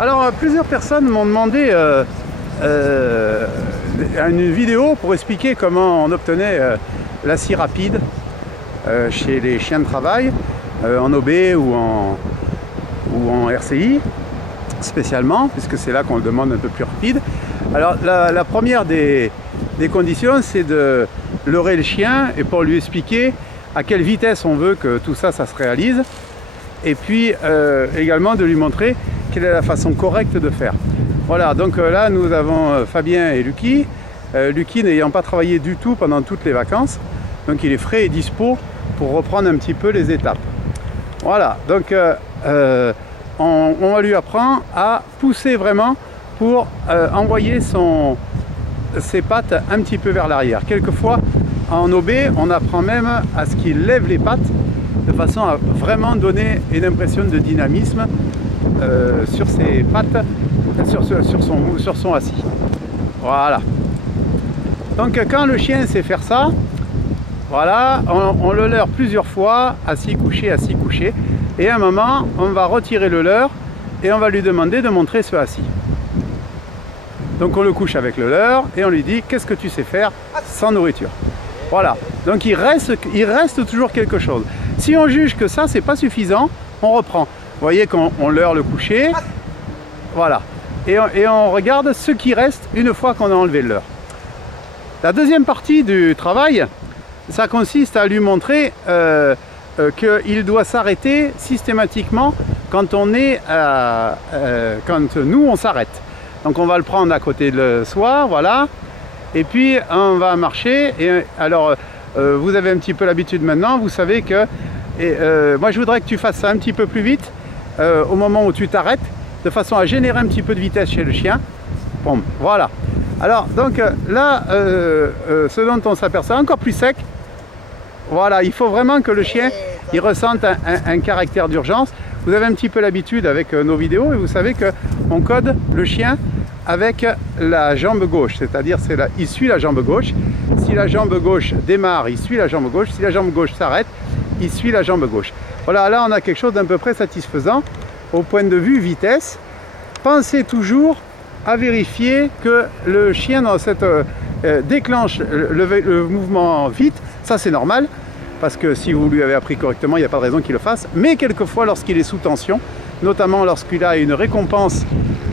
Alors, plusieurs personnes m'ont demandé une vidéo pour expliquer comment on obtenait la scie rapide chez les chiens de travail, en OB ou en RCI, spécialement, puisque c'est là qu'on le demande un peu plus rapide. Alors, la première des conditions, c'est de leurrer le chien et pour lui expliquer à quelle vitesse on veut que tout ça se réalise. Et puis également de lui montrer quelle est la façon correcte de faire. Voilà, donc là nous avons Fabien et Lucky. Lucky n'ayant pas travaillé du tout pendant toutes les vacances, donc il est frais et dispo pour reprendre un petit peu les étapes. Voilà, donc on va lui apprendre à pousser vraiment pour envoyer ses pattes un petit peu vers l'arrière. Quelquefois en OB on apprend même à ce qu'il lève les pattes de façon à vraiment donner une impression de dynamisme sur ses pattes, sur son assis. Voilà. Donc quand le chien sait faire ça, voilà, on le leurre plusieurs fois, assis, couché, et à un moment, on va retirer le leurre et on va lui demander de montrer ce assis. Donc on le couche avec le leurre et on lui dit qu'est-ce que tu sais faire sans nourriture. Voilà, donc il reste toujours quelque chose. Si on juge que ça c'est pas suffisant, on reprend. Vous voyez qu'on leurre le coucher, voilà, et on regarde ce qui reste une fois qu'on a enlevé le leurre. La deuxième partie du travail, ça consiste à lui montrer qu'il doit s'arrêter systématiquement quand nous on s'arrête. Donc on va le prendre à côté de soi, voilà, et puis on va marcher. Et alors vous avez un petit peu l'habitude maintenant, vous savez que moi je voudrais que tu fasses ça un petit peu plus vite au moment où tu t'arrêtes, de façon à générer un petit peu de vitesse chez le chien. Bon, voilà. Alors donc là, ce dont on s'aperçoit encore plus sec, voilà, il faut vraiment que le chien il ressente un caractère d'urgence. Vous avez un petit peu l'habitude avec nos vidéos et vous savez qu'on code le chien avec la jambe gauche, c'est-à-dire il suit la jambe gauche. Si la jambe gauche démarre, il suit la jambe gauche. Si la jambe gauche s'arrête, il suit la jambe gauche. Voilà, là on a quelque chose d'un peu près satisfaisant au point de vue vitesse. Pensez toujours à vérifier que le chien déclenche le mouvement vite. Ça c'est normal, parce que si vous lui avez appris correctement, il n'y a pas de raison qu'il le fasse. Mais quelquefois, lorsqu'il est sous tension, notamment lorsqu'il a une récompense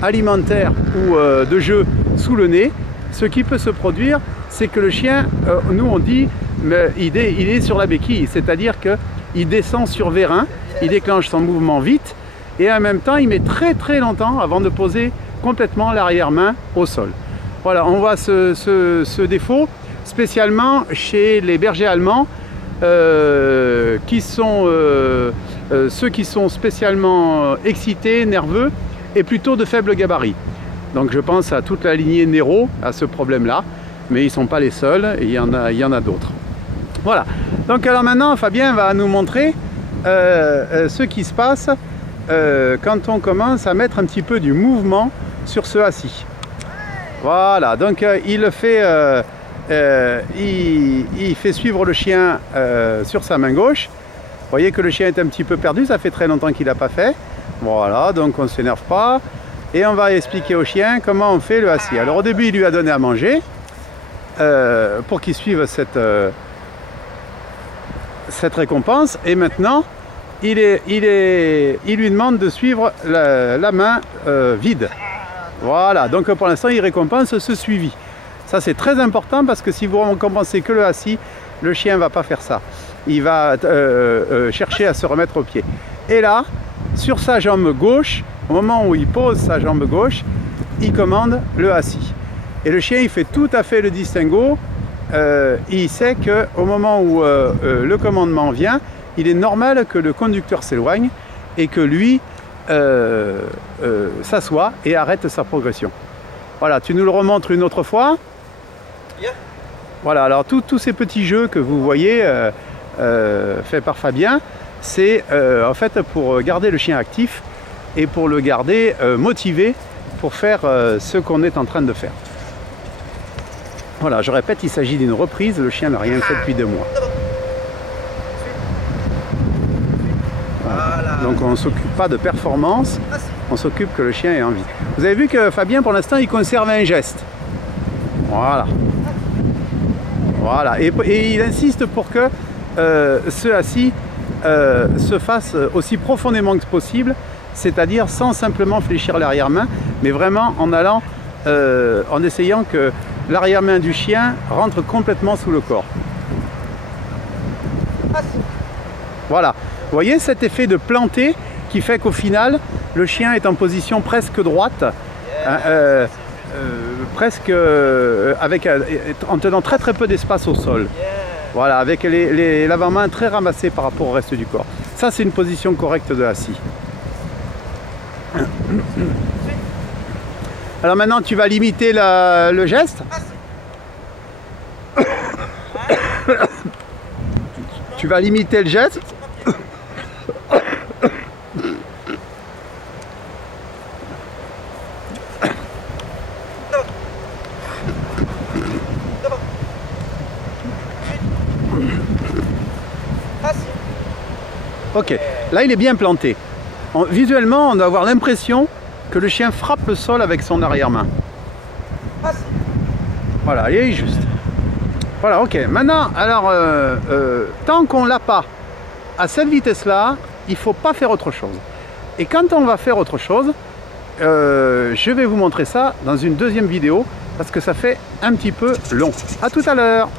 alimentaire ou de jeu sous le nez, ce qui peut se produire, c'est que le chien, nous on dit, mais il est sur la béquille, c'est-à-dire qu'il descend sur vérin, il déclenche son mouvement vite, et en même temps, il met très très longtemps avant de poser complètement l'arrière-main au sol. Voilà, on voit ce défaut, spécialement chez les bergers allemands, qui sont ceux qui sont spécialement excités, nerveux et plutôt de faible gabarit. Donc je pense à toute la lignée Nero, à ce problème-là, mais ils ne sont pas les seuls, et il y en a d'autres. Voilà, donc alors maintenant Fabien va nous montrer ce qui se passe quand on commence à mettre un petit peu du mouvement sur ce assis. Voilà, donc il fait suivre le chien sur sa main gauche. Vous voyez que le chien est un petit peu perdu, ça fait très longtemps qu'il n'a pas fait. Voilà, donc on ne s'énerve pas. Et on va expliquer au chien comment on fait le assis. Alors au début, il lui a donné à manger pour qu'il suive cette récompense. Et maintenant, il lui demande de suivre la main vide. Voilà, donc pour l'instant, il récompense ce suivi. Ça c'est très important parce que si vous récompensez que le assis, le chien ne va pas faire ça. Il va chercher à se remettre au pied. Et là, sur sa jambe gauche, au moment où il pose sa jambe gauche, il commande le assis. Et le chien il fait tout à fait le distinguo. Il sait qu'au moment où le commandement vient, il est normal que le conducteur s'éloigne et que lui s'assoit et arrête sa progression. Voilà, tu nous le remontres une autre fois. Voilà, alors tous ces petits jeux que vous voyez faits par Fabien, c'est en fait pour garder le chien actif et pour le garder motivé pour faire ce qu'on est en train de faire. Voilà, je répète, il s'agit d'une reprise, le chien n'a rien fait depuis 2 mois. Voilà. Donc on ne s'occupe pas de performance, On s'occupe que le chien ait envie. Vous avez vu que Fabien, pour l'instant, il conserve un geste. Voilà. Voilà. Et il insiste pour que ce assis se fasse aussi profondément que possible, c'est-à-dire sans simplement fléchir l'arrière-main, mais vraiment en allant, en essayant que l'arrière-main du chien rentre complètement sous le corps. Voilà. Vous voyez cet effet de planter qui fait qu'au final, le chien est en position presque droite, presque en tenant très très peu d'espace au sol. Voilà, avec l'avant-main très ramassé par rapport au reste du corps. Ça, c'est une position correcte de assis. Alors maintenant, tu vas limiter le geste. Tu vas limiter le geste. Ok, là il est bien planté. Visuellement, on doit avoir l'impression que le chien frappe le sol avec son arrière-main. Voilà, il est juste. Voilà, ok. Maintenant, alors, tant qu'on l'a pas à cette vitesse-là, il ne faut pas faire autre chose. Et quand on va faire autre chose, je vais vous montrer ça dans une deuxième vidéo parce que ça fait un petit peu long. À tout à l'heure.